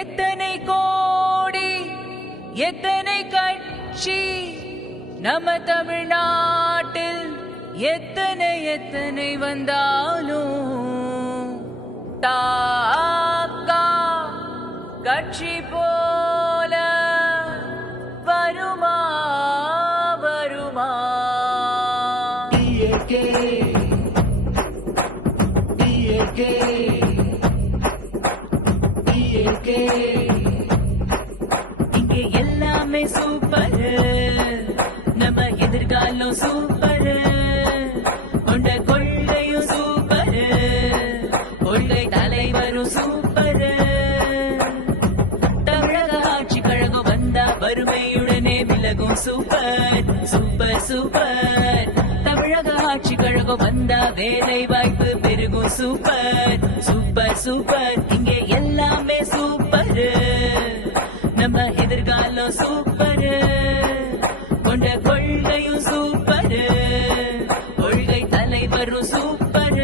எத்தனை கோடி எத்தனை கட்சி நம்ம தமிழ்நாட்டில் எத்தனை எத்தனை வந்தாலும் தாக்கா கட்சி போல வருமா வருமா? இங்கே எல்லாமே சூப்பர், நம்ம எதிர்காலம் சூப்பர், கொண்ட கொள்ளையும் சூப்பர், கொள்கை தலைவரும் சூப்பர். தமிழக ஆட்சி கழகம் வந்தா வறுமையுடனே விலகும் சூப்பர் சூப்பர் சூப்பர். தமிழக ஆட்சி கழகம் வந்தா வேலை வாய்ப்பு பெருகும் சூப்பர் சூப்பர் சூப்பர். இங்கே எல்லாமே சூப்பர், நம்ம எதிர்காலம் சூப்பர், கொண்ட கொள்கையும் சூப்பர், கொள்கை தலைவரும் சூப்பர்.